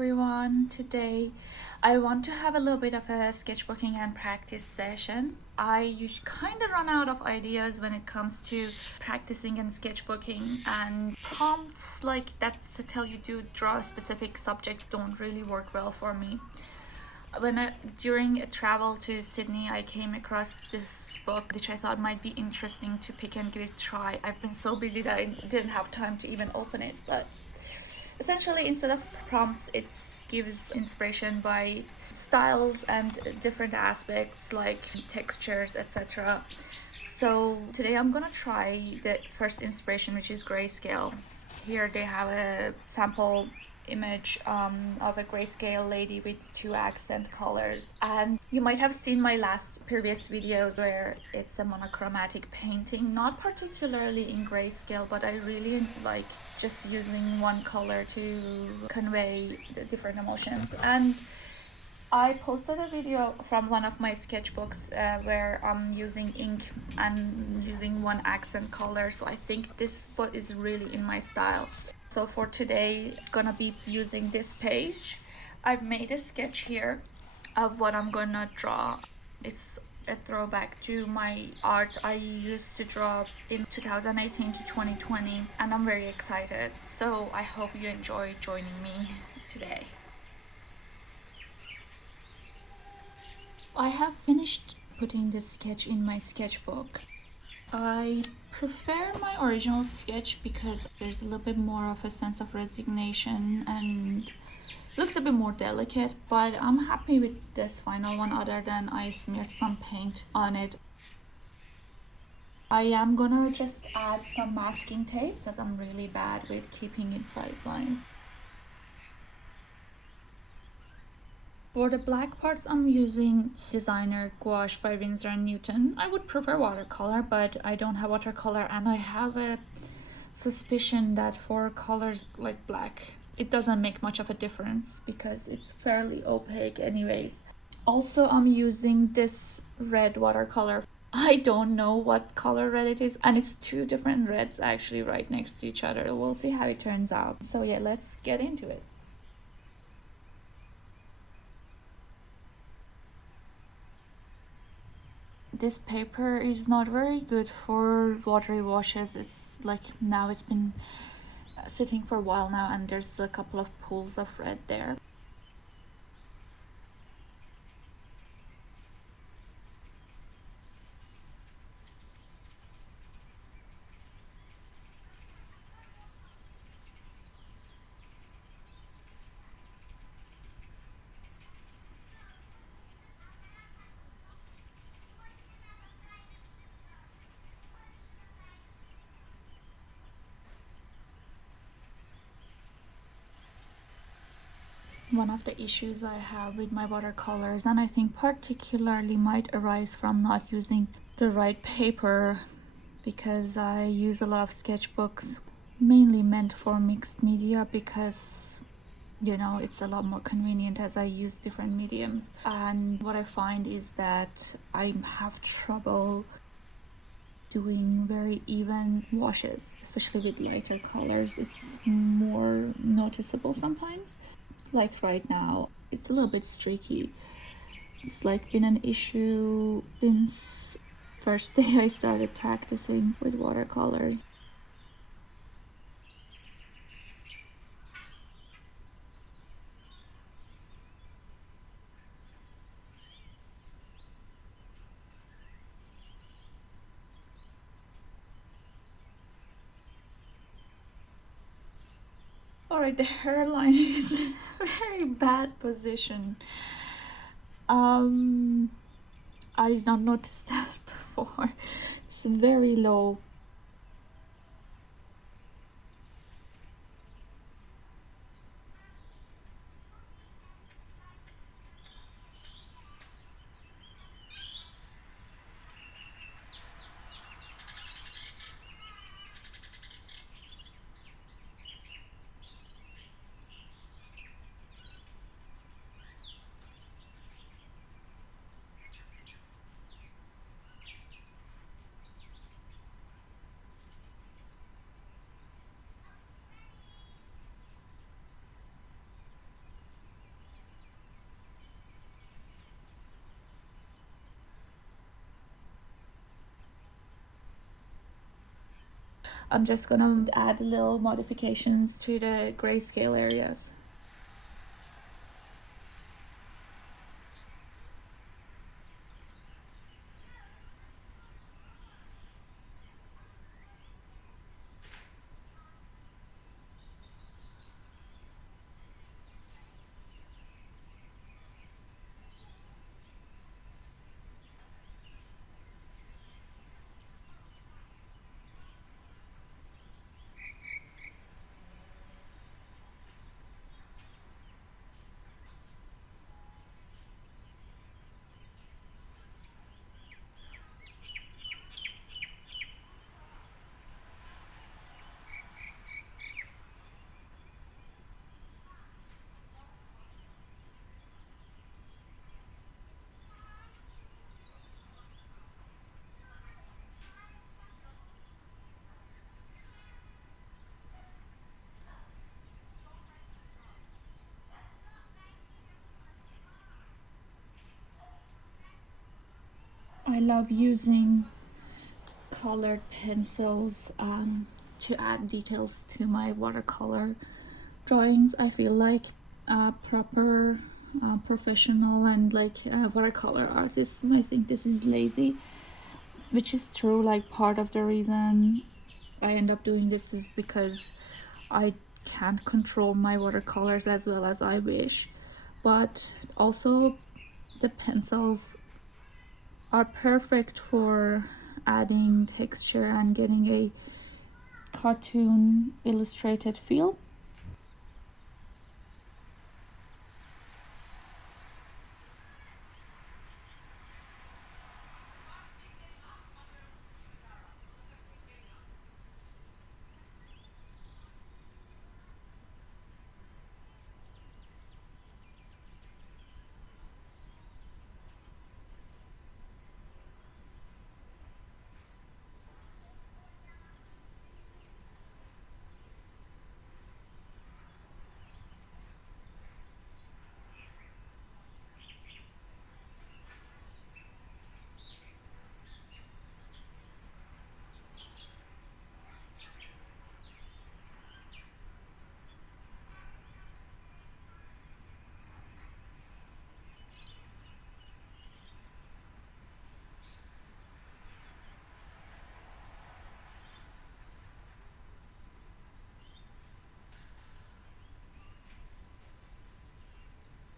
everyone. Today I want to have a little bit of a sketchbooking and practice session. I kind of run out of ideas when it comes to practicing and sketchbooking, and prompts like that to tell you to draw a specific subject don't really work well for me. During a travel to Sydney, I came across this book which I thought might be interesting to pick and give it a try. I've been so busy that I didn't have time to even open it, but essentially, instead of prompts, it gives inspiration by styles and different aspects like textures, etc. So today I'm gonna try the first inspiration, which is Grayscale. Here they have a sample image of a grayscale lady with two accent colors, and you might have seen my previous videos where it's a monochromatic painting, not particularly in grayscale, but I really like just using one color to convey the different emotions. And I posted a video from one of my sketchbooks where I'm using ink and using one accent color, so I think this book is really in my style. So for today, I'm gonna be using this page. I've made a sketch here of what I'm gonna draw. It's a throwback to my art I used to draw in 2018 to 2020, and I'm very excited. So I hope you enjoy joining me today. I have finished putting this sketch in my sketchbook. I prefer my original sketch because there's a little bit more of a sense of resignation and looks a bit more delicate, but I'm happy with this final one other than I smeared some paint on it. I am gonna just add some masking tape because I'm really bad with keeping inside lines. For the black parts, I'm using designer gouache by Winsor & Newton. I would prefer watercolor, but I don't have watercolor, and I have a suspicion that for colors like black, it doesn't make much of a difference because it's fairly opaque anyways. Also, I'm using this red watercolor. I don't know what color red it is, and it's two different reds actually right next to each other. So we'll see how it turns out. So yeah, let's get into it. This paper is not very good for watery washes. It's like now it's been sitting for a while now, and there's a couple of pools of red there. One of the issues I have with my watercolors, and I think particularly might arise from not using the right paper, because I use a lot of sketchbooks mainly meant for mixed media, because you know it's a lot more convenient as I use different mediums. And what I find is that I have trouble doing very even washes, especially with lighter colors. It's more noticeable sometimes. Like right now, it's a little bit streaky. It's like been an issue since first day I started practicing with watercolors. Alright, the hairline is very bad position. I did not notice that before. It's very low. I'm just gonna add little modifications to the grayscale areas. I love using colored pencils to add details to my watercolor drawings. I feel like a proper professional and like watercolor artist might think this is lazy, which is true. Like, part of the reason I end up doing this is because I can't control my watercolors as well as I wish, but also the pencils are perfect for adding texture and getting a cartoon illustrated feel.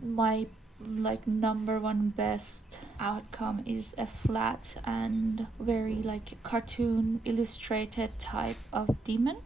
My like number one best outcome is a flat and very like cartoon illustrated type of demon.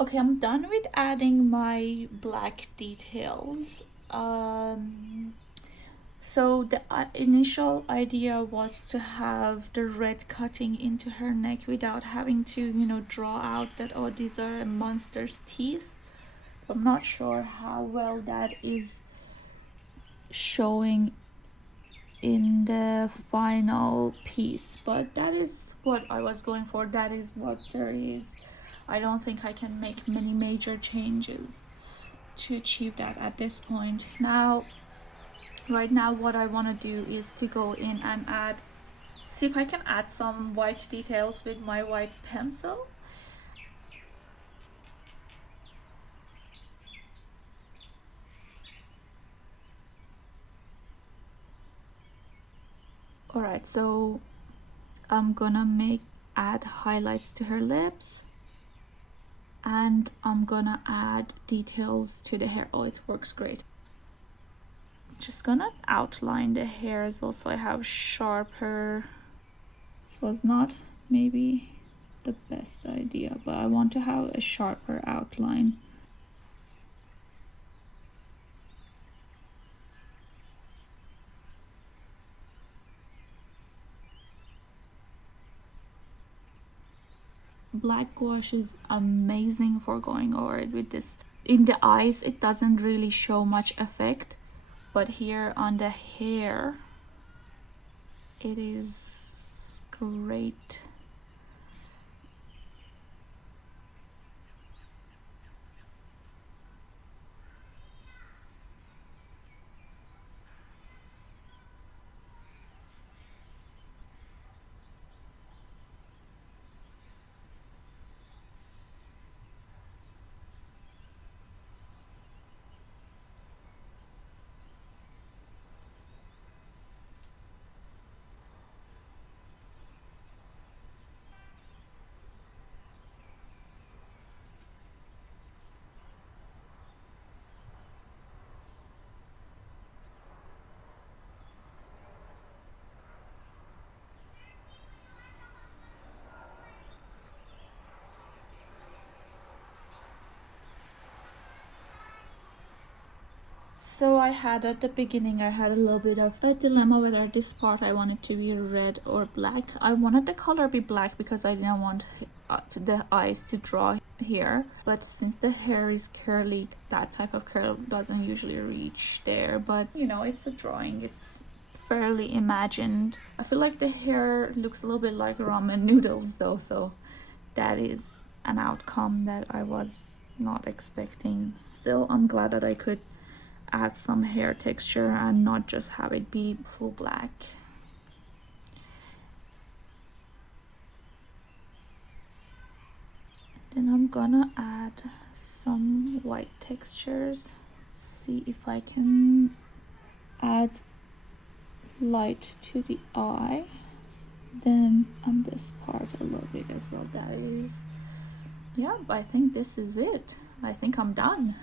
Okay, I'm done with adding my black details. So the initial idea was to have the red cutting into her neck without having to, draw out that, oh, these are a monster's teeth. I'm not sure how well that is showing in the final piece, but that is what I was going for. That is what there is. I don't think I can make many major changes to achieve that at this point. Right now what I want to do is to go in and see if I can add some white details with my white pencil. Alright, so I'm gonna add highlights to her lips, and I'm gonna add details to the hair. Oh, it works great. Just gonna outline the hairs also. I have sharper. This was not maybe the best idea, but I want to have a sharper outline. Black gouache is amazing for going over it with this. In the eyes it doesn't really show much effect, but here on the hair it is great. So I had at the beginning, I had a little bit of a dilemma whether this part I wanted to be red or black. I wanted the color be black because I didn't want the eyes to draw here. But since the hair is curly, that type of curl doesn't usually reach there. But you know, it's a drawing. It's fairly imagined. I feel like the hair looks a little bit like ramen noodles though, so that is an outcome that I was not expecting. Still, I'm glad that I could add some hair texture and not just have it be full black. Then I'm gonna add some white textures. See if I can add light to the eye. Then on this part a little bit as well. That is, yeah, I think this is it. I think I'm done.